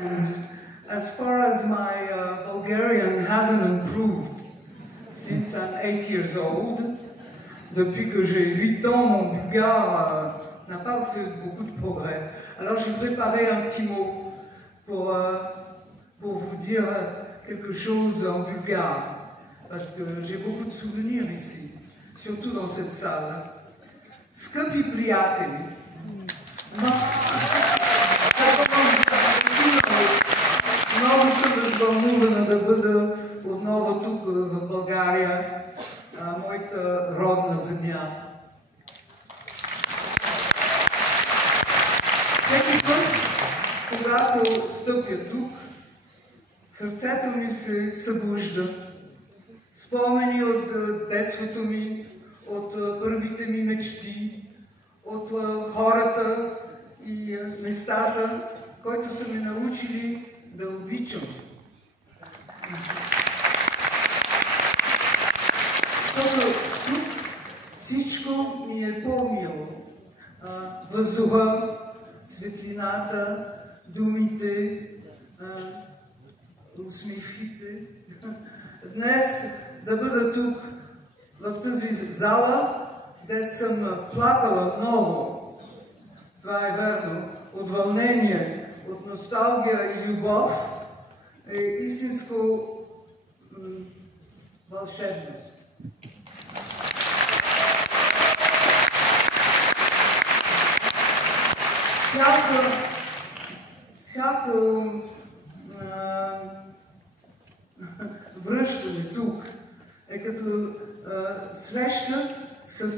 As far as my Bulgarian hasn't improved since I'm 8 years old, depuis que j'ai 8 ans, mon bulgare n'a pas fait beaucoup de progrès. Alors j'ai préparé un petit mot pour vous dire quelque chose en bulgare, parce que j'ai beaucoup de souvenirs ici, surtout dans cette salle. Скъпи приятели, много съм развълнувана да бъда отново тук в България, моята родна земя. Всеки път, когато стъпя тук, сърцето ми се събужда. Спомени от детството ми, от първите ми мечти, от хората и местата, които са ме научили да обичам. Защото тук всичко ми е по-мило. Въздуха, светлината, думите, усмивките. Днес да бъда тук, в тази зала, където съм плакала много. Това е верно. От вълнение, от носталгия и любов е истинско вълшебност. Всяко връщане тук е като среща с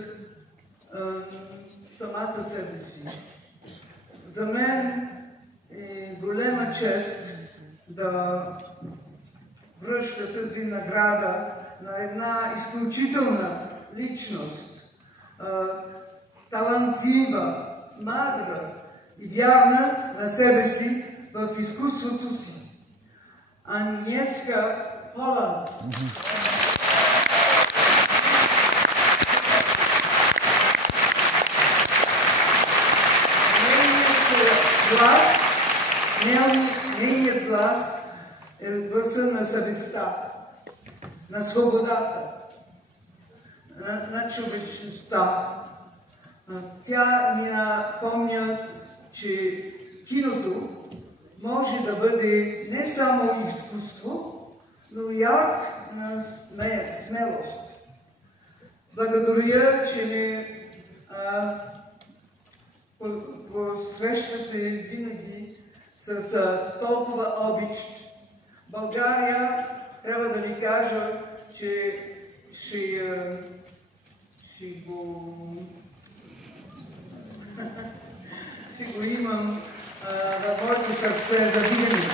самата себе си. За мен е голема чест да връща тази награда на една изключителна личност, талантлива, мъдра и вярна на себе си в изкуството си. Агнеска Холанд. Нейният глас е гласа на съвестта, на свободата, на човечността. Тя ни напомня, че киното може да бъде не само изкуство, но и арт на смелост. Благодаря, че ме посрещате винаги с толкова обич. България, трябва да ви кажа, че ще го имам в моето сърце за винаги.